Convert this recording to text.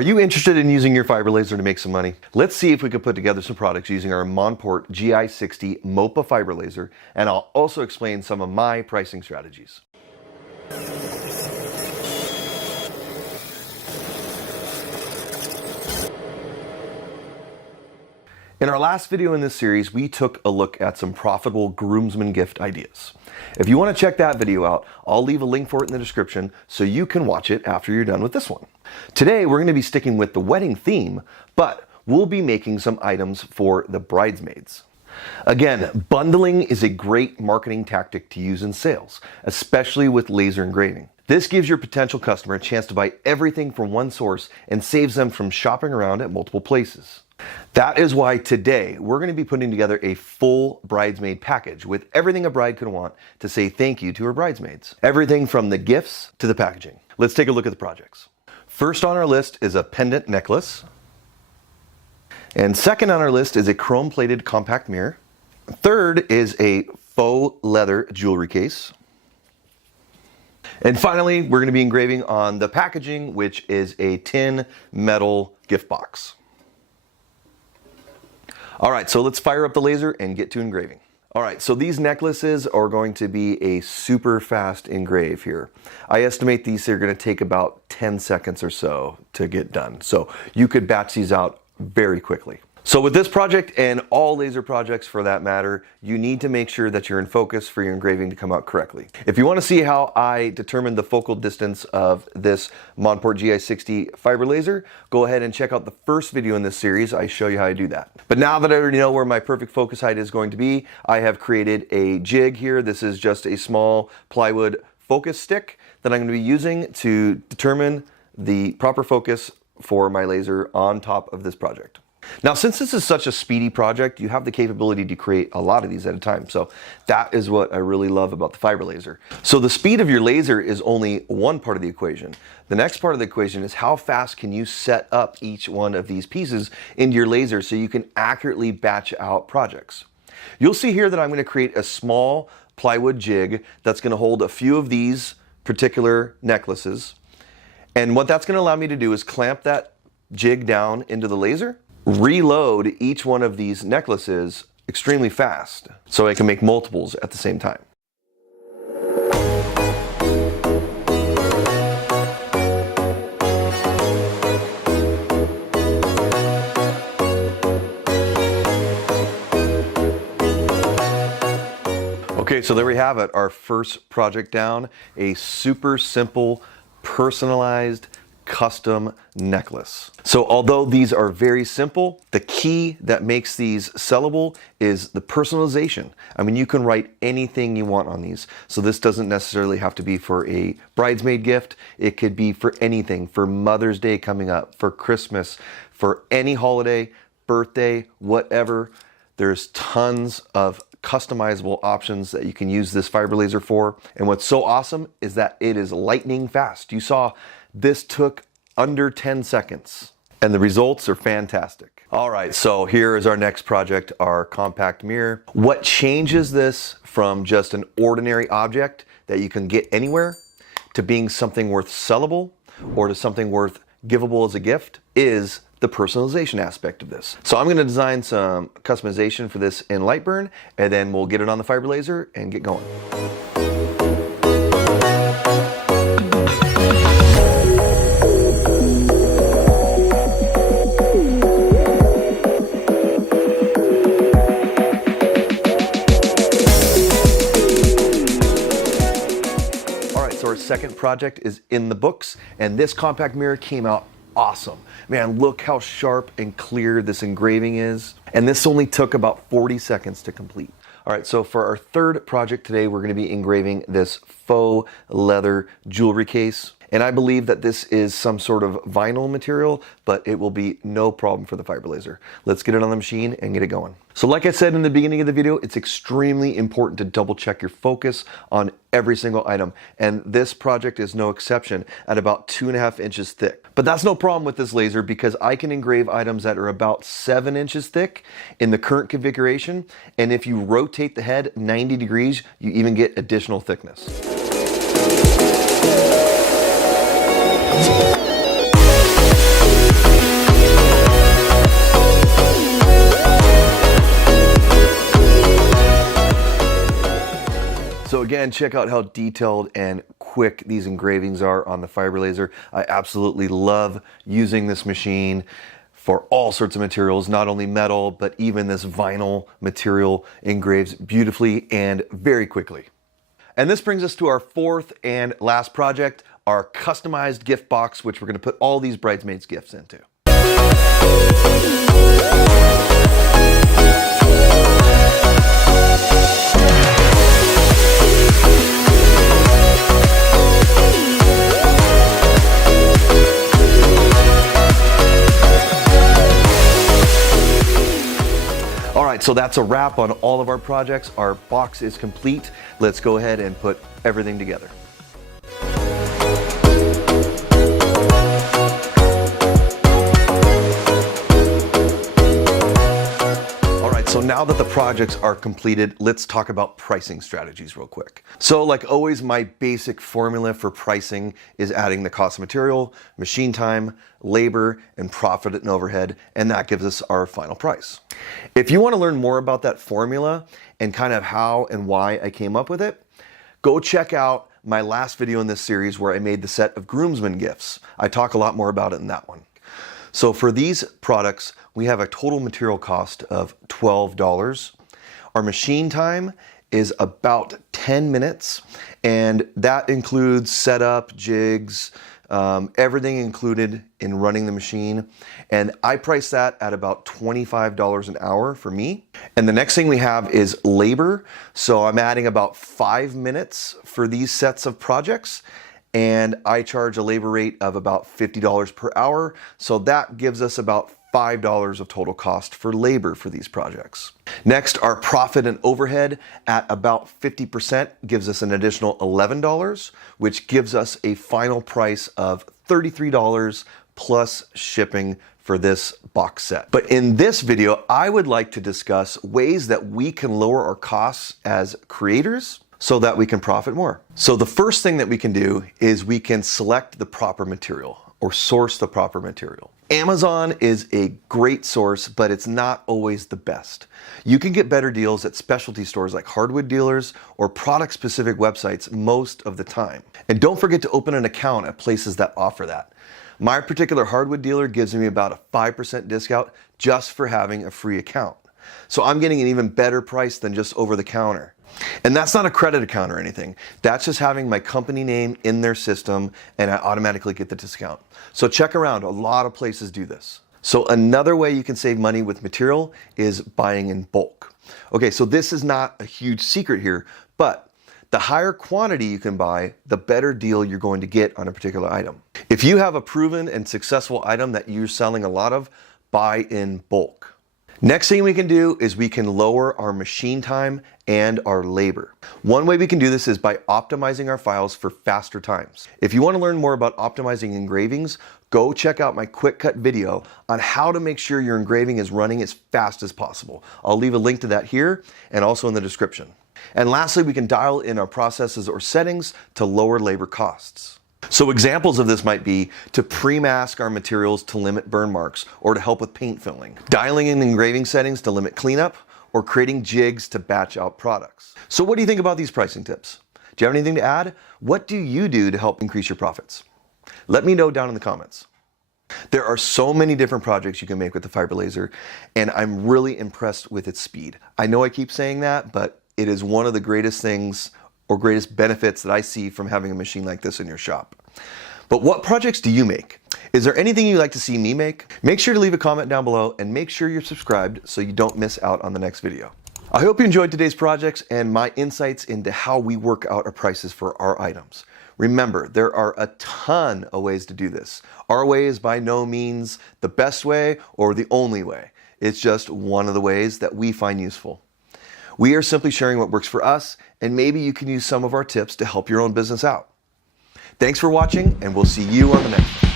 Are you interested in using your fiber laser to make some money? Let's see if we can put together some products using our Monport GI 60 MOPA Fiber Laser, and I'll also explain some of my pricing strategies. In our last video in this series, we took a look at some profitable groomsmen gift ideas. If you want to check that video out, I'll leave a link for it in the description so you can watch it after you're done with this one. Today, we're going to be sticking with the wedding theme, but we'll be making some items for the bridesmaids. Again, bundling is a great marketing tactic to use in sales, especially with laser engraving. This gives your potential customer a chance to buy everything from one source and saves them from shopping around at multiple places. That is why today we're going to be putting together a full bridesmaid package with everything a bride could want to say thank you to her bridesmaids. Everything from the gifts to the packaging. Let's take a look at the projects. First on our list is a pendant necklace. And second on our list is a chrome-plated compact mirror. Third is a faux leather jewelry case. And finally, we're going to be engraving on the packaging, which is a tin metal gift box. All right, so let's fire up the laser and get to engraving. All right, so these necklaces are going to be a super fast engrave here. I estimate these are going to take about 10 seconds or so to get done. So you could batch these out very quickly. So with this project and all laser projects for that matter, you need to make sure that you're in focus for your engraving to come out correctly. If you want to see how I determined the focal distance of this Monport GI 60 fiber laser, go ahead and check out the first video in this series. I show you how to do that. But now that I already know where my perfect focus height is going to be, I have created a jig here. This is just a small plywood focus stick that I'm going to be using to determine the proper focus for my laser on top of this project. Now, since this is such a speedy project, you have the capability to create a lot of these at a time. So that is what I really love about the fiber laser. So the speed of your laser is only one part of the equation. The next part of the equation is how fast can you set up each one of these pieces into your laser so you can accurately batch out projects. You'll see here that I'm going to create a small plywood jig that's going to hold a few of these particular necklaces. And what that's going to allow me to do is clamp that jig down into the laser, reload each one of these necklaces extremely fast so I can make multiples at the same time. Okay, so there we have it, our first project down, a super simple, personalized, custom necklace. So although these are very simple, the key that makes these sellable is the personalization. I mean, you can write anything you want on these. So this doesn't necessarily have to be for a bridesmaid gift. It could be for anything, for Mother's Day coming up, for Christmas, for any holiday, birthday, whatever. There's tons of customizable options that you can use this fiber laser for. And what's so awesome is that it is lightning fast. You saw this took under 10 seconds and the results are fantastic. All right, so here is our next project, our compact mirror. What changes this from just an ordinary object that you can get anywhere to being something worth sellable or to something worth givable as a gift is the personalization aspect of this. So I'm going to design some customization for this in Lightburn, and then we'll get it on the fiber laser and get going. Our second project is in the books, and this compact mirror came out awesome. Man, look how sharp and clear this engraving is. And this only took about 40 seconds to complete. All right, so for our third project today, we're going to be engraving this faux leather jewelry case. And I believe that this is some sort of vinyl material, but it will be no problem for the fiber laser. Let's get it on the machine and get it going. So like I said in the beginning of the video, it's extremely important to double check your focus on every single item. And this project is no exception at about 2.5 inches thick. But that's no problem with this laser because I can engrave items that are about 7 inches thick in the current configuration. And if you rotate the head 90 degrees, you even get additional thickness. again, check out how detailed and quick these engravings are on the Fiber Laser. I absolutely love using this machine for all sorts of materials, not only metal, but even this vinyl material engraves beautifully and very quickly. And this brings us to our fourth and last project, our customized gift box, which we're going to put all these bridesmaids gifts into. All right, so that's a wrap on all of our projects. Our box is complete. Let's go ahead and put everything together. So now that the projects are completed, let's talk about pricing strategies real quick. So like always, my basic formula for pricing is adding the cost of material, machine time, labor, and profit and overhead, and that gives us our final price. If you want to learn more about that formula and kind of how and why I came up with it, go check out my last video in this series where I made the set of groomsmen gifts. I talk a lot more about it in that one. So for these products, we have a total material cost of $12. Our machine time is about 10 minutes, and that includes setup, jigs, everything included in running the machine. And I price that at about $25 an hour for me. And the next thing we have is labor. So I'm adding about 5 minutes for these sets of projects. And I charge a labor rate of about $50 per hour. So that gives us about $5 of total cost for labor for these projects. Next, our profit and overhead at about 50% gives us an additional $11, which gives us a final price of $33 plus shipping for this box set. But in this video, I would like to discuss ways that we can lower our costs as creators so that we can profit more. So the first thing that we can do is we can select the proper material or source the proper material. Amazon is a great source, but it's not always the best. You can get better deals at specialty stores like hardwood dealers or product-specific websites most of the time. And don't forget to open an account at places that offer that. My particular hardwood dealer gives me about a 5% discount just for having a free account. So I'm getting an even better price than just over the counter. And that's not a credit account or anything. That's just having my company name in their system and I automatically get the discount. So check around, a lot of places do this. So another way you can save money with material is buying in bulk. Okay, so this is not a huge secret here, but the higher quantity you can buy, the better deal you're going to get on a particular item. If you have a proven and successful item that you're selling a lot of, buy in bulk. Next thing we can do is we can lower our machine time and our labor. One way we can do this is by optimizing our files for faster times. If you want to learn more about optimizing engravings, go check out my quick cut video on how to make sure your engraving is running as fast as possible. I'll leave a link to that here and also in the description. And lastly, we can dial in our processes or settings to lower labor costs. So examples of this might be to pre-mask our materials to limit burn marks or to help with paint filling, dialing in engraving settings to limit cleanup, or creating jigs to batch out products. So what do you think about these pricing tips? Do you have anything to add? What do you do to help increase your profits? Let me know down in the comments. There are so many different projects you can make with the Fiber Laser, and I'm really impressed with its speed. I know I keep saying that, but it is one of the greatest things or greatest benefits that I see from having a machine like this in your shop. But what projects do you make? Is there anything you'd like to see me make? Make sure to leave a comment down below and make sure you're subscribed so you don't miss out on the next video. I hope you enjoyed today's projects and my insights into how we work out our prices for our items. Remember, there are a ton of ways to do this. Our way is by no means the best way or the only way. It's just one of the ways that we find useful. We are simply sharing what works for us, and maybe you can use some of our tips to help your own business out. Thanks for watching, and we'll see you on the next one.